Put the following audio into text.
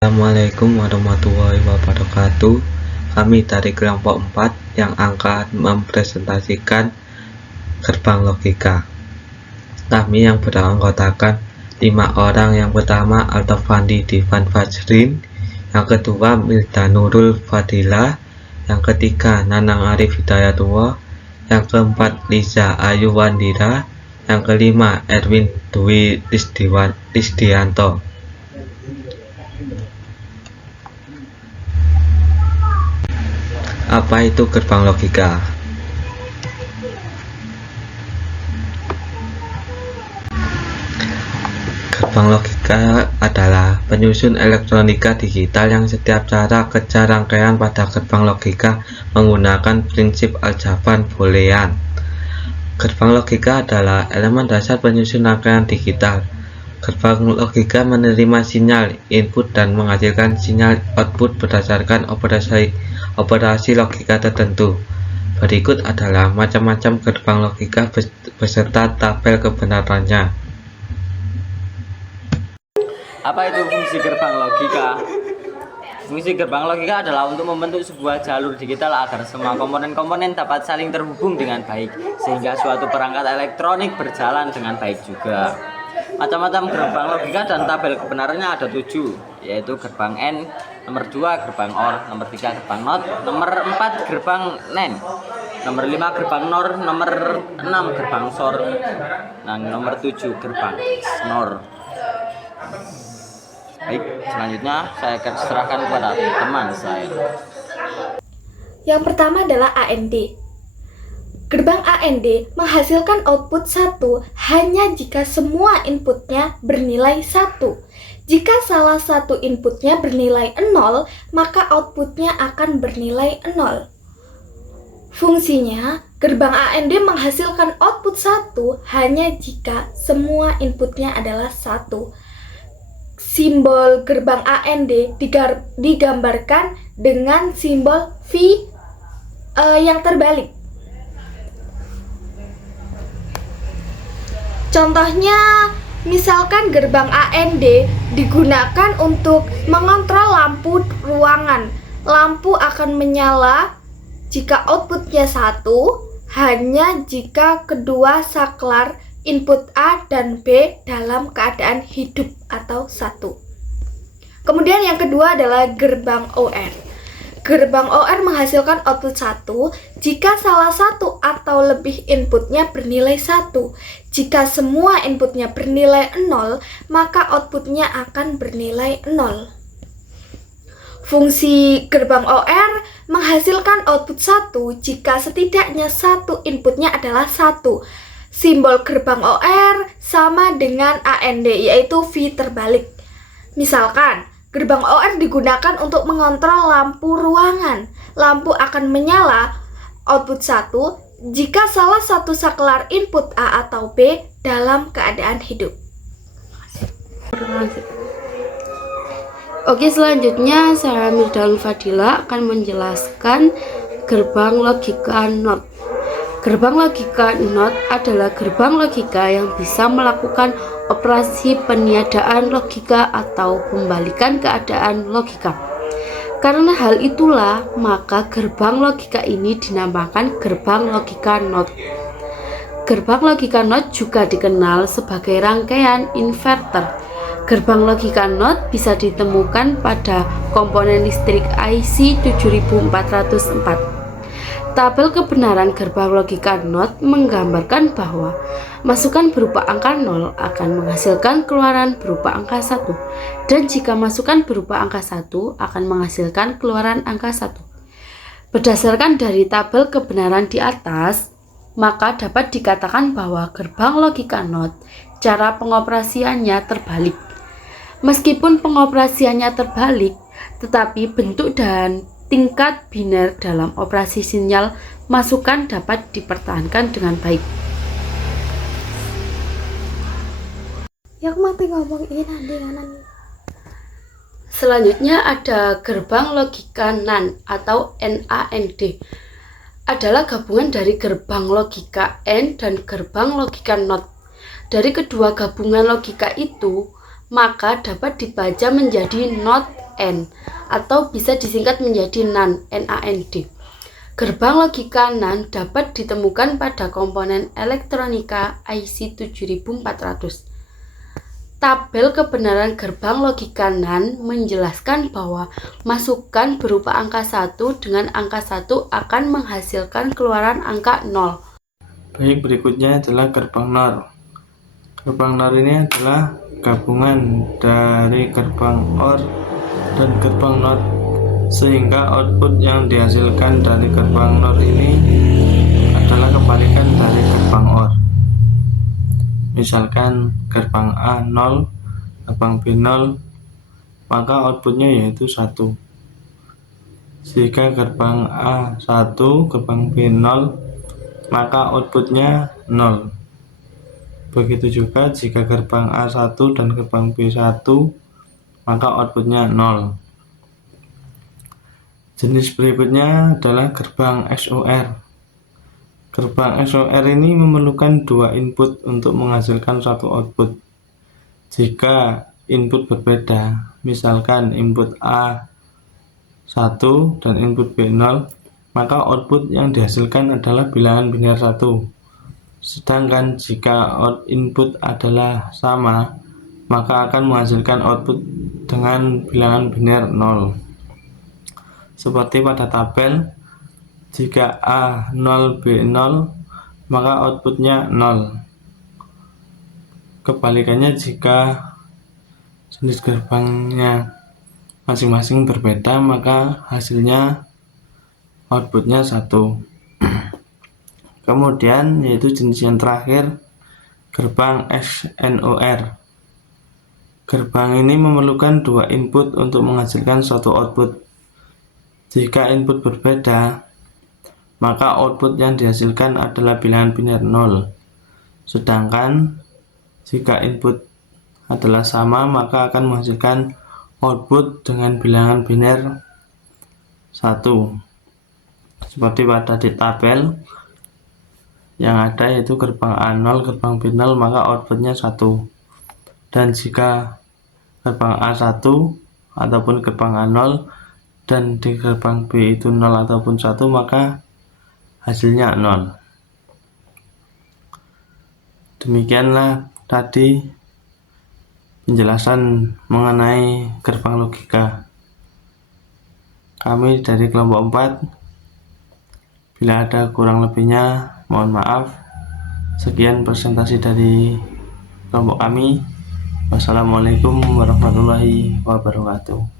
Assalamualaikum warahmatullahi wabarakatuh. Kami dari kelompok 4 yang akan mempresentasikan gerbang logika. Kami yang beranggotakan 5 orang. Yang pertama Altafandi Divan Fajrin, yang kedua Milda Nurul Fadilah, yang ketiga Nanang Arif Hidayatullah, yang keempat Liza Ayu Wandira, yang kelima Erwin Dwi Lisdianto. Apa itu gerbang logika? Gerbang logika adalah penyusun elektronika digital yang setiap cara kerja rangkaian pada gerbang logika menggunakan prinsip aljabar boolean. Gerbang logika adalah elemen dasar penyusun rangkaian digital. Gerbang logika menerima sinyal input dan menghasilkan sinyal output berdasarkan operasi logika tertentu. Berikut adalah macam-macam gerbang logika beserta tabel kebenarannya. Apa itu fungsi gerbang logika? Fungsi gerbang logika adalah untuk membentuk sebuah jalur digital agar semua komponen-komponen dapat saling terhubung dengan baik, sehingga suatu perangkat elektronik berjalan dengan baik juga. Macam-macam gerbang logika dan tabel kebenarannya ada 7, yaitu gerbang N, nomor 2 gerbang OR, nomor 3 gerbang NOT, nomor 4 gerbang NAND, nomor 5 gerbang NOR, nomor 6 gerbang SOR, dan nomor 7 gerbang XNOR. Baik, selanjutnya saya akan serahkan kepada teman saya. Yang pertama adalah AND. Gerbang AND menghasilkan output 1 hanya jika semua inputnya bernilai 1. Jika salah satu inputnya bernilai 0, maka outputnya akan bernilai 0. Fungsinya, gerbang AND menghasilkan output 1 hanya jika semua inputnya adalah 1. Simbol gerbang AND digambarkan dengan simbol V yang terbalik. Contohnya, misalkan gerbang AND digunakan untuk mengontrol lampu ruangan. Lampu akan menyala jika outputnya 1, hanya jika kedua saklar input A dan B dalam keadaan hidup atau 1. Kemudian yang kedua adalah gerbang OR. Gerbang OR menghasilkan output 1 jika salah satu atau lebih inputnya bernilai 1. Jika semua inputnya bernilai 0, maka outputnya akan bernilai 0. Fungsi gerbang OR menghasilkan output 1 jika setidaknya satu inputnya adalah 1. Simbol gerbang OR sama dengan AND, yaitu V terbalik. Misalkan, gerbang OR digunakan untuk mengontrol lampu ruangan. Lampu akan menyala output 1 jika salah satu saklar input A atau B dalam keadaan hidup. Oke, selanjutnya saya Milda Nurul Fadilah akan menjelaskan gerbang logika NOT. Gerbang logika NOT adalah gerbang logika yang bisa melakukan operasi peniadaan logika atau pembalikan keadaan logika. Karena hal itulah, maka gerbang logika ini dinamakan gerbang logika NOT. Gerbang logika NOT juga dikenal sebagai rangkaian inverter. Gerbang logika NOT bisa ditemukan pada komponen listrik IC 7404. Tabel kebenaran gerbang logika NOT menggambarkan bahwa masukan berupa angka 0 akan menghasilkan keluaran berupa angka 1, dan jika masukan berupa angka 1 akan menghasilkan keluaran angka 1. Berdasarkan dari tabel kebenaran di atas, maka dapat dikatakan bahwa gerbang logika NOT cara pengoperasiannya terbalik. Meskipun pengoperasiannya terbalik, tetapi bentuk dan tingkat biner dalam operasi sinyal masukan dapat dipertahankan dengan baik. Yang mati ngomongin nanti. Selanjutnya ada gerbang logika NAND atau NAND. Adalah gabungan dari gerbang logika N dan gerbang logika NOT. Dari kedua gabungan logika itu, maka dapat dibaca menjadi NOT NaN atau bisa disingkat menjadi NaN, NaND. Gerbang logika NaN dapat ditemukan pada komponen elektronika IC 7400. Tabel kebenaran gerbang logika NaN menjelaskan bahwa masukan berupa angka 1 dengan angka 1 akan menghasilkan keluaran angka 0. Baik, berikutnya adalah gerbang NOR. Gerbang NOR ini adalah gabungan dari gerbang OR dan gerbang NOT, sehingga output yang dihasilkan dari gerbang NOR ini adalah kebalikan dari gerbang OR. Misalkan gerbang A 0, gerbang B 0, maka outputnya yaitu 1. Jika gerbang A 1, gerbang B 0, maka outputnya 0. Begitu juga jika gerbang A1 dan gerbang B1, maka outputnya 0. Jenis berikutnya adalah gerbang XOR. Gerbang XOR ini memerlukan 2 input untuk menghasilkan satu output. Jika input berbeda, misalkan input A1 dan input B0, maka output yang dihasilkan adalah bilangan biner 1. Sedangkan jika input adalah sama, maka akan menghasilkan output dengan bilangan biner 0. Seperti pada tabel, jika A0 B0, maka outputnya 0. Kebalikannya jika jenis gerbangnya masing-masing berbeda, maka hasilnya outputnya 1. Kemudian yaitu jenis yang terakhir, gerbang XNOR. Gerbang ini memerlukan 2 input untuk menghasilkan suatu output. Jika input berbeda, maka output yang dihasilkan adalah bilangan biner 0. Sedangkan jika input adalah sama, maka akan menghasilkan output dengan bilangan biner 1. Seperti pada di tabel yang ada yaitu gerbang A0, gerbang B0, maka outputnya 1. Dan jika gerbang A1 ataupun gerbang A0 dan di gerbang B itu 0 ataupun 1, maka hasilnya 0. Demikianlah tadi penjelasan mengenai gerbang logika. Kami dari kelompok 4. Bila ada kurang lebihnya, mohon maaf. Sekian presentasi dari kelompok kami. Wassalamualaikum warahmatullahi wabarakatuh.